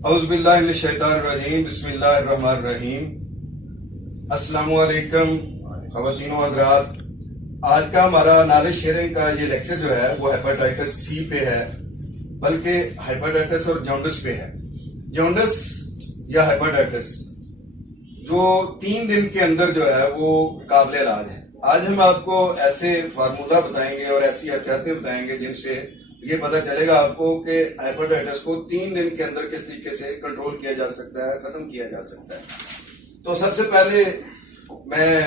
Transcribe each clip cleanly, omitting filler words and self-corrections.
اعوذ باللہ من الشیطان الرجیم، بسم اللہ الرحمن الرحیم۔ السلام علیکم خواتین و حضرات، آج کا ہمارا نالج شیئرنگ کا یہ لیکچر جو ہے وہ ہیپاٹائٹس سی پہ ہے، بلکہ ہیپاٹائٹس اور جانڈس پہ ہے۔ جانڈس یا ہیپاٹائٹس جو 3 دن کے اندر جو ہے وہ قابل علاج ہے۔ آج ہم آپ کو ایسے فارمولہ بتائیں گے اور ایسی احتیاطیں بتائیں گے جن سے یہ پتہ چلے گا آپ کو کہ ہیپاٹائٹس کو 3 دن کے اندر کس طریقے سے کنٹرول کیا جا سکتا ہے، ختم کیا جا سکتا ہے۔ تو سب سے پہلے میں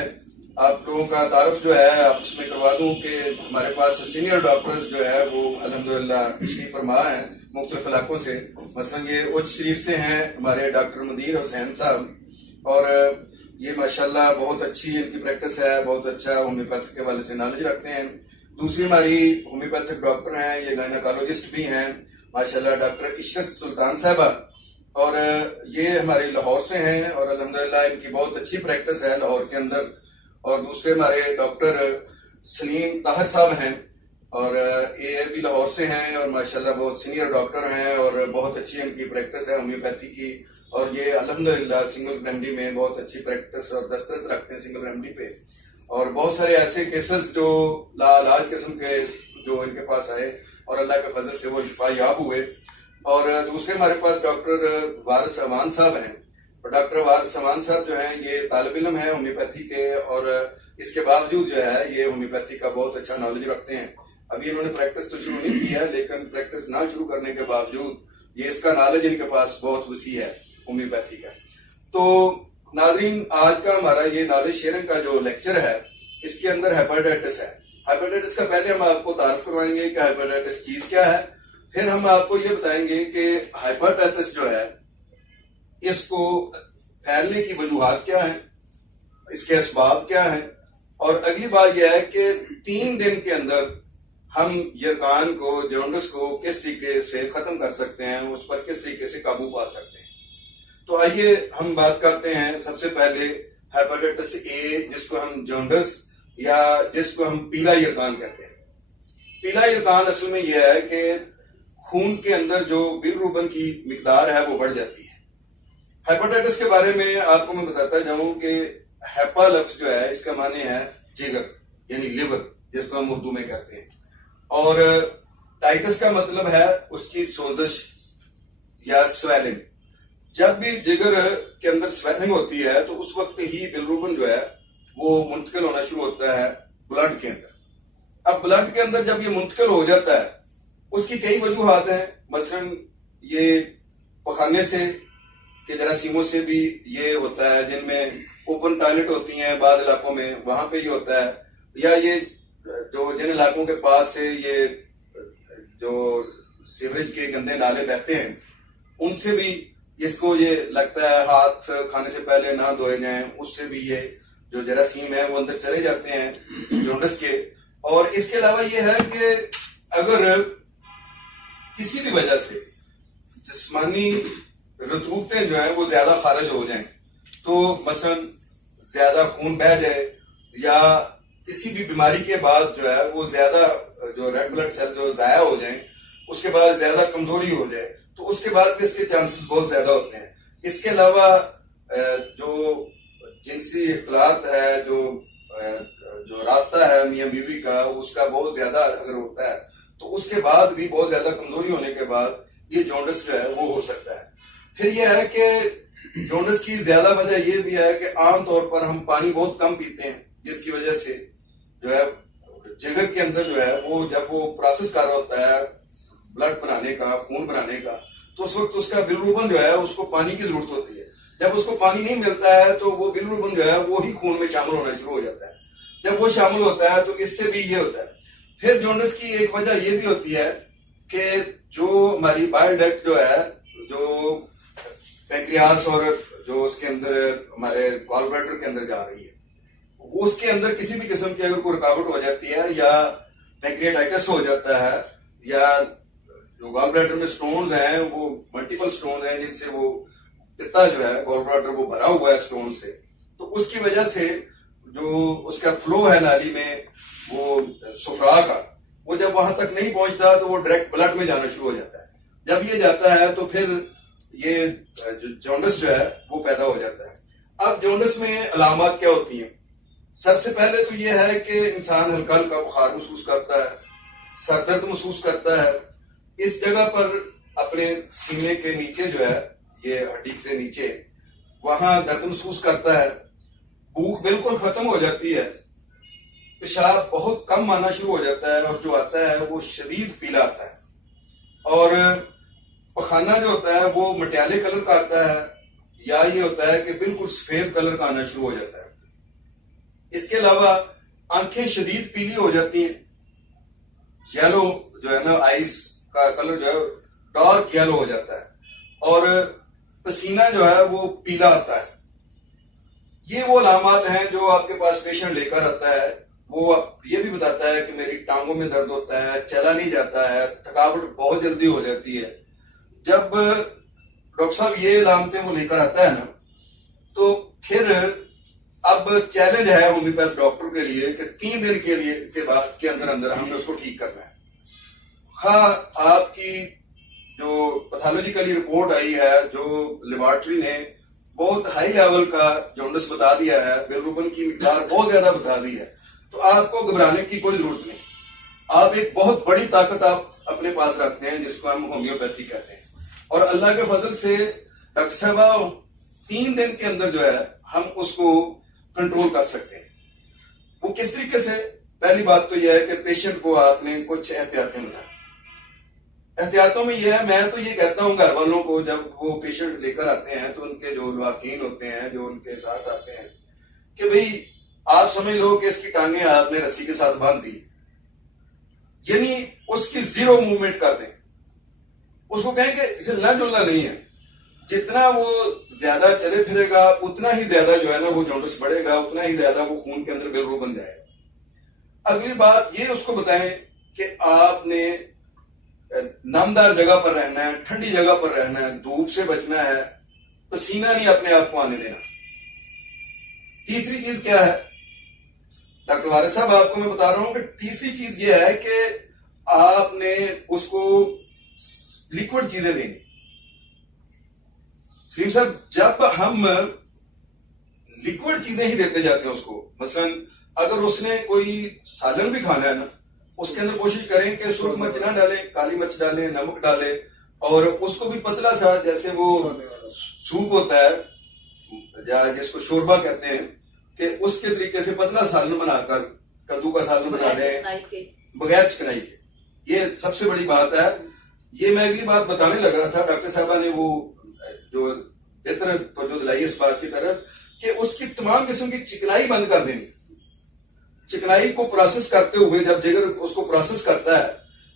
آپ لوگوں کا تعارف جو ہے آپس میں کروا دوں کہ ہمارے پاس سینئر ڈاکٹرز جو ہے وہ الحمدللہ تشریف فرما ہیں مختلف علاقوں سے۔ مثلا یہ اچ شریف سے ہیں ہمارے ڈاکٹر مدیر حسین صاحب، اور یہ ماشاءاللہ بہت اچھی ان کی پریکٹس ہے، بہت اچھا ہومیوپیتھ کے والے سے نالج رکھتے ہیں۔ دوسری ہماری ہومیوپیتھک ڈاکٹر ہیں، یہ گائنیکالوجسٹ بھی ہیں ماشاءاللہ، ڈاکٹر عشرت سلطان صاحبہ، اور یہ ہمارے لاہور سے ہیں اور الحمدللہ ان کی بہت اچھی پریکٹس ہے لاہور کے اندر۔ اور دوسرے ہمارے ڈاکٹر سلیم طاہر صاحب ہیں، اور یہ بھی لاہور سے ہیں اور ماشاءاللہ بہت سینئر ڈاکٹر ہیں اور بہت اچھی ان کی پریکٹس ہے ہومیوپیتھی کی، اور یہ الحمدللہ سنگل ریمیڈی میں بہت اچھی پریکٹس اور دسترس رکھتے ہیں سنگل ریمیڈی پہ۔ اور بہت سارے ایسے کیسز جو لا علاج قسم کے جو ان کے پاس آئے اور اللہ کے فضل سے وہ شفا یاب ہوئے۔ اور دوسرے ہمارے پاس ڈاکٹر وارث امان صاحب ہیں، اور ڈاکٹر وارث امان صاحب جو ہیں یہ طالب علم ہیں ہومیوپیتھی کے، اور اس کے باوجود جو ہے یہ ہومیوپیتھی کا بہت اچھا نالج رکھتے ہیں۔ ابھی انہوں نے پریکٹس تو شروع نہیں کی ہے، لیکن پریکٹس نہ شروع کرنے کے باوجود یہ اس کا نالج ان کے پاس بہت وسیع ہے ہومیوپیتھی کا۔ تو ناظرین، آج کا ہمارا یہ نالج شیئرنگ کا جو لیکچر ہے اس کے اندر ہیپاٹائٹس ہے۔ ہیپاٹائٹس کا پہلے ہم آپ کو تعارف کروائیں گے کہ ہیپاٹائٹس چیز کیا ہے، پھر ہم آپ کو یہ بتائیں گے کہ ہیپاٹائٹس جو ہے اس کو پھیلنے کی وجوہات کیا ہیں، اس کے اسباب کیا ہیں، اور اگلی بات یہ ہے کہ 3 دن کے اندر ہم یرقان کو، جانڈس کو کس طریقے سے ختم کر سکتے ہیں، اس پر کس طریقے سے قابو پا سکتے ہیں۔ تو آئیے ہم بات کرتے ہیں سب سے پہلے ہیپاٹائٹس اے، جس کو ہم جانڈس یا جس کو ہم پیلا یرقان کہتے ہیں۔ پیلا یرقان اصل میں یہ ہے کہ خون کے اندر جو بلیروبن کی مقدار ہے وہ بڑھ جاتی ہے۔ ہیپاٹائٹس کے بارے میں آپ کو میں بتاتا جاؤں کہ ہیپا لفظ جو ہے اس کا معنی ہے جگر یعنی لیور، جس کو ہم اردو میں کہتے ہیں، اور ٹائٹس کا مطلب ہے اس کی سوزش یا سویلنگ۔ جب بھی جگر کے اندر سویلنگ ہوتی ہے تو اس وقت ہی بلیروبن جو ہے وہ منتقل ہونا شروع ہوتا ہے بلڈ کے اندر۔ اب بلڈ کے اندر جب یہ منتقل ہو جاتا ہے اس کی کئی وجوہات ہیں، مثلا یہ پخانے سے کہ جراثیموں سے بھی یہ ہوتا ہے، جن میں اوپن ٹوائلٹ ہوتی ہیں بعض علاقوں میں، وہاں پہ یہ ہوتا ہے، یا یہ جو جن علاقوں کے پاس سے یہ جو سیوریج کے گندے نالے بہتے ہیں ان سے بھی اس کو یہ لگتا ہے ہاتھ کھانے سے پہلے نہ دھوئے جائیں، اس سے بھی یہ جو جراثیم ہیں وہ اندر چلے جاتے ہیں جانڈس کے۔ اور اس کے علاوہ یہ ہے کہ اگر کسی بھی وجہ سے جسمانی رطوبتیں جو ہیں وہ زیادہ خارج ہو جائیں، تو مثلا زیادہ خون بہہ جائے یا کسی بھی بیماری کے بعد جو ہے وہ زیادہ جو ریڈ بلڈ سیل جو ضائع ہو جائیں، اس کے بعد زیادہ کمزوری ہو جائے، تو اس کے بعد بھی اس کے چانسز بہت زیادہ ہوتے ہیں۔ اس کے علاوہ جو جنسی اختلاط ہے، جو رابطہ ہے میاں بیوی کا، اس کا بہت زیادہ اگر ہوتا ہے تو اس کے بعد بھی بہت زیادہ کمزوری ہونے کے بعد یہ جانڈس جو ہے وہ ہو سکتا ہے۔ پھر یہ ہے کہ جانڈس کی زیادہ وجہ یہ بھی ہے کہ عام طور پر ہم پانی بہت کم پیتے ہیں، جس کی وجہ سے جو ہے جگر کے اندر جو ہے وہ جب وہ پروسیس کر رہا ہوتا ہے بلڈ بنانے کا، خون بنانے کا، تو اس وقت اس کا بلیروبن جو ہے اس کو پانی کی ضرورت ہوتی ہے۔ جب اس کو پانی نہیں ملتا ہے تو وہ بلیروبن جو ہے وہی خون میں شامل ہونا شروع ہو جاتا ہے۔ جب وہ شامل ہوتا ہے تو اس سے بھی یہ ہوتا ہے۔ پھر جانڈس کی ایک وجہ یہ بھی ہوتی ہے کہ جو ہماری بائل ڈکٹ جو ہے، جو پینکریاس اور جو اس کے اندر ہمارے گال بلیڈر کے اندر جا رہی ہے، وہ اس کے اندر کسی بھی قسم کی اگر کوئی رکاوٹ ہو جاتی ہے یا پینکریاٹائٹس ہو جاتا ہے، یا جو گال بلیڈر میں سٹونز ہیں وہ ملٹیپل سٹونز ہیں جن سے وہ پتا جو ہے گال بلیڈر وہ بھرا ہوا ہے سٹون سے، تو اس کی وجہ سے جو اس کا فلو ہے نالی میں وہ سفرا کا، وہ جب وہاں تک نہیں پہنچتا تو وہ ڈائریکٹ بلڈ میں جانا شروع ہو جاتا ہے۔ جب یہ جاتا ہے تو پھر یہ جونڈس جو ہے وہ پیدا ہو جاتا ہے. اب جونڈس میں علامات کیا ہوتی ہیں؟ سب سے پہلے تو یہ ہے کہ انسان ہلکا ہلکا بخار محسوس کرتا ہے, سر درد محسوس کرتا ہے, اس جگہ پر اپنے سینے کے نیچے جو ہے, یہ ہڈی سے نیچے, وہاں درد محسوس کرتا ہے, بھوک بالکل ختم ہو جاتی ہے, پیشاب بہت کم آنا شروع ہو جاتا ہے, اور جو آتا ہے وہ شدید پیلا آتا ہے, اور پخانہ جو ہوتا ہے وہ مٹیالے کلر کا آتا ہے, یا یہ ہوتا ہے کہ بالکل سفید کلر کا آنا شروع ہو جاتا ہے. اس کے علاوہ آنکھیں شدید پیلی ہو جاتی ہیں, یلو جو ہے نا آئیز کا کلر جو ہے ڈارک یلو ہو جاتا ہے, اور پسینہ جو ہے وہ پیلا آتا ہے. یہ وہ علامات ہیں جو آپ کے پاس پیشنٹ لے کر آتا ہے, وہ یہ بھی بتاتا ہے کہ میری ٹانگوں میں درد ہوتا ہے, چلا نہیں جاتا ہے, تھکاوٹ بہت جلدی ہو جاتی ہے. جب ڈاکٹر صاحب یہ علامتیں وہ لے کر آتا ہے نا, تو پھر اب چیلنج ہے ہومیوپیتھ ڈاکٹر کے لیے کہ 3 دن کے لیے کے اندر ہم نے اس کو ٹھیک کرنا ہے. خواہ آپ کی جو پیتھولوجیکلی رپورٹ آئی ہے, جو لیبارٹری نے بہت ہائی لیول کا جونڈس بتا دیا ہے, بیلروبن کی مقدار بہت زیادہ بتا دی ہے, تو آپ کو گھبرانے کی کوئی ضرورت نہیں. آپ ایک بہت بڑی طاقت آپ اپنے پاس رکھتے ہیں جس کو ہم ہومیوپیتھی کہتے ہیں, اور اللہ کے فضل سے ڈاکٹر صاحبہ 3 دن کے اندر جو ہے ہم اس کو کنٹرول کر سکتے ہیں. وہ کس طریقے سے؟ پہلی بات تو یہ ہے کہ پیشنٹ کو آپ نے کچھ احتیاطیں بتائیں. احتیاطوں میں یہ ہے, میں تو یہ کہتا ہوں گھر والوں کو, جب وہ پیشنٹ لے کر آتے ہیں تو ان کے جو لواحقین ہوتے ہیں جو ان کے ساتھ آتے ہیں, کہ بھئی آپ سمجھ لو کہ اس کی ٹانگیں آپ نے رسی کے ساتھ باندھ دی, یعنی اس کی 0 موومنٹ کر دیں. اس کو کہیں کہ ہلنا جلنا نہیں ہے, جتنا وہ زیادہ چلے پھرے گا اتنا ہی زیادہ جو ہے نا وہ جونڈس بڑھے گا, اتنا ہی زیادہ وہ خون کے اندر بیلرو بن جائے گا. اگلی بات یہ اس کو بتائیں کہ آپ نے نمدار جگہ پر رہنا ہے, ٹھنڈی جگہ پر رہنا ہے, دھوپ سے بچنا ہے, پسینہ نہیں اپنے آپ کو آنے دینا. تیسری چیز کیا ہے ڈاکٹر وارث صاحب, آپ کو میں بتا رہا ہوں کہ تیسری چیز یہ ہے کہ آپ نے اس کو لیکوڈ چیزیں دینی. سلیم صاحب, جب ہم لیکوڈ چیزیں ہی دیتے جاتے ہیں اس کو, مثلا اگر اس نے کوئی سالن بھی کھانا ہے نا, اس کے اندر کوشش کریں کہ سرخ مرچ نہ ڈالیں, کالی مرچ ڈالیں, نمک ڈالیں, اور اس کو بھی پتلا سا, جیسے وہ سوپ ہوتا ہے یا جس کو شوربا کہتے ہیں, کہ اس کے طریقے سے پتلا سالن بنا کر, کدو کا سالن بنا لیں بغیر چکنائی کے. یہ سب سے بڑی بات ہے. یہ میں اگلی بات بتانے لگ رہا تھا, ڈاکٹر صاحبہ نے وہ جو بہتر توجہ دلائی اس بات کی طرف کہ اس کی تمام قسم کی چکنائی بند کر دینی. چکنائی کو پروسیس کرتے ہوئے جب جگر اس کو پروسیس کرتا ہے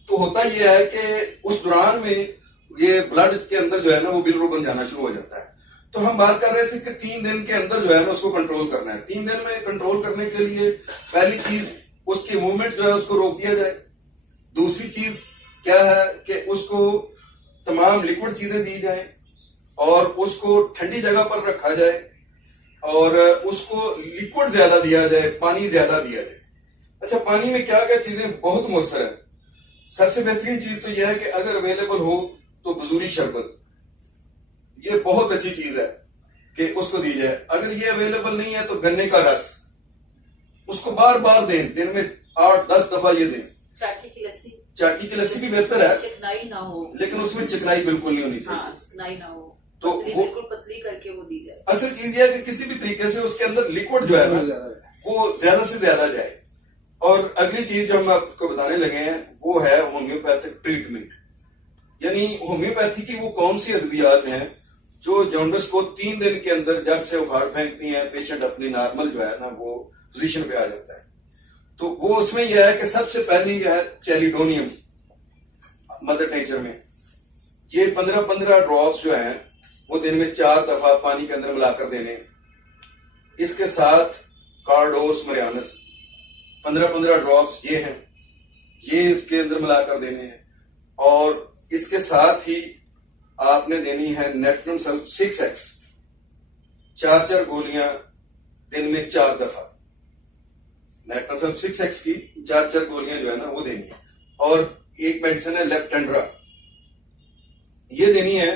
تو ہوتا یہ ہے کہ اس دوران میں یہ بلڈ کے اندر جو ہے نا وہ بیلروبن جانا شروع ہو جاتا ہے. تو ہم بات کر رہے تھے کہ 3 دن کے اندر جو ہے نا اس کو کنٹرول کرنا ہے. 3 دن میں کنٹرول کرنے کے لیے پہلی چیز اس کی موومنٹ جو ہے اس کو روک دیا جائے. دوسری چیز کیا ہے کہ اس کو تمام لیکوڈ چیزیں دی جائیں, اور اس کو ٹھنڈی جگہ پر رکھا جائے, اور اس کو لیکوڈ زیادہ دیا جائے, پانی زیادہ دیا جائے. اچھا, پانی میں کیا کیا چیزیں بہت مؤثر ہیں. سب سے بہترین چیز تو یہ ہے کہ اگر اویلیبل ہو تو بزوری شربت, یہ بہت اچھی چیز ہے کہ اس کو دی جائے. اگر یہ اویلیبل نہیں ہے تو گنے کا رس, اس کو بار بار دیں, دن میں 8-10 دفعہ یہ دیں. چاٹی کی لسی بھی بہتر ہے, چکنائی نہ ہو, لیکن اس میں چکنائی بالکل نہیں ہونی چاہیے. ہاں, چکنائی نہ ہو تو وہ پتلی کر کے وہ دی جائے. اصل چیز یہ ہے کہ کسی بھی طریقے سے اس کے اندر لیکوڈ جو ہے نا وہ زیادہ سے زیادہ جائے. اور اگلی چیز جو ہم آپ کو بتانے لگے ہیں وہ ہے ہومیوپیتھک ٹریٹمنٹ. یعنی ہومیوپیتھی کی وہ کون سی ادویات ہیں جو جونڈس کو 3 دن کے اندر جب سے اکھاڑ پھینکتی ہیں, پیشنٹ اپنی نارمل جو ہے نا وہ پوزیشن پہ آ جاتا ہے. تو وہ اس میں یہ ہے کہ سب سے پہلی یہ ہے چیلیڈونیم مدر نیچر میں. یہ 15-15 ڈراپس جو ہیں وہ دن میں 4 دفعہ پانی کے اندر ملا کر دینے. اس کے ساتھ کارڈوس مریانس 15-15 ڈراپس یہ ہیں, یہ اس کے اندر ملا کر دینے ہیں. اور اس کے ساتھ ہی آپ نے دینی ہے نیٹرم سلف 6x 4 گولیاں دن میں 4 دفعہ. نیٹرم سلف 6x کی 4 گولیاں جو ہے نا وہ دینی ہے. اور ایک میڈیسن ہے لیپٹینڈرا, یہ دینی ہے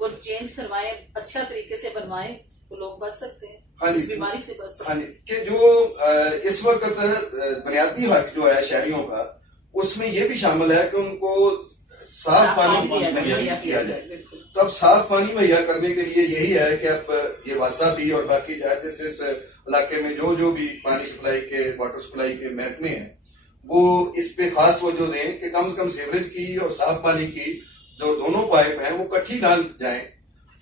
وہ چینج کروائیں, اچھا طریقے سے بنوائیں, تو لوگ بچ سکتے ہیں, ہاں جی, اس بیماری سے بچ سکتے ہاں ہیں. جی, کہ جو اس وقت بنیادی حق جو ہے شہریوں کا, اس میں یہ بھی شامل ہے کہ ان کو صاف پانی مہیا کیا جائے. بالکل. تو اب صاف پانی مہیا کرنے کے لیے یہی ہے کہ اب یہ واسا بھی اور باقی جیسے اس علاقے میں جو بھی پانی سپلائی کے, واٹر سپلائی کے محکمے ہیں, وہ اس پہ خاص توجہ دیں کہ کم سے کم سیوریج کی اور صاف پانی کی جو دونوں پائپ ہیں وہ کٹھی نہ جائیں.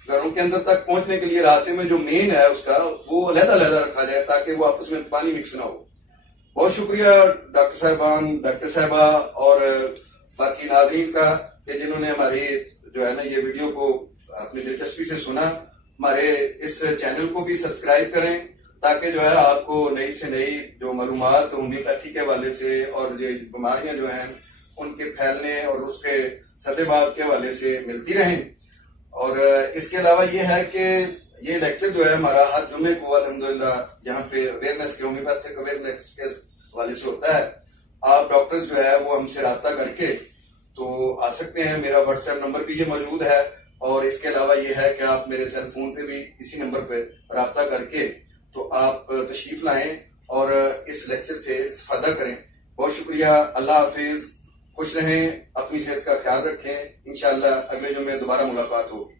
گھروں کے اندر تک پہنچنے کے لیے راستے میں جو مین ہے اس کا, وہ علیحدہ علیحدہ رکھا جائے تاکہ وہ آپس میں پانی مکس نہ ہو. بہت شکریہ ڈاکٹر صاحبان, ڈاکٹر صاحبہ اور باقی ناظرین کا کہ جنہوں نے ہماری جو ہے نا یہ ویڈیو کو اپنی دلچسپی سے سنا. ہمارے اس چینل کو بھی سبسکرائب کریں تاکہ جو ہے آپ کو نئی سے نئی جو معلومات ہومیوپیتھی کے حوالے سے اور یہ بیماریاں جو ہیں ان کے پھیلنے اور اس کے سدباب کے حوالے سے ملتی رہیں. اور اس کے علاوہ یہ ہے کہ یہ لیکچر جو ہے ہمارا ہر جمعے کو الحمدللہ یہاں پہ اویئرنیس کے, ہومیوپیتھک اویئرنیس کے حوالے سے ہوتا ہے. آپ ڈاکٹرز جو ہے وہ ہم سے رابطہ کر کے تو آ سکتے ہیں. میرا واٹس ایپ نمبر بھی یہ موجود ہے, اور اس کے علاوہ یہ ہے کہ آپ میرے سیل فون پہ بھی اسی نمبر پہ رابطہ کر کے تو آپ تشریف لائیں اور اس لیکچر سے استفادہ کریں. بہت شکریہ. اللہ حافظ. خوش رہیں, اپنی صحت کا خیال رکھیں. انشاءاللہ اگلے جمعے دوبارہ ملاقات ہوگی.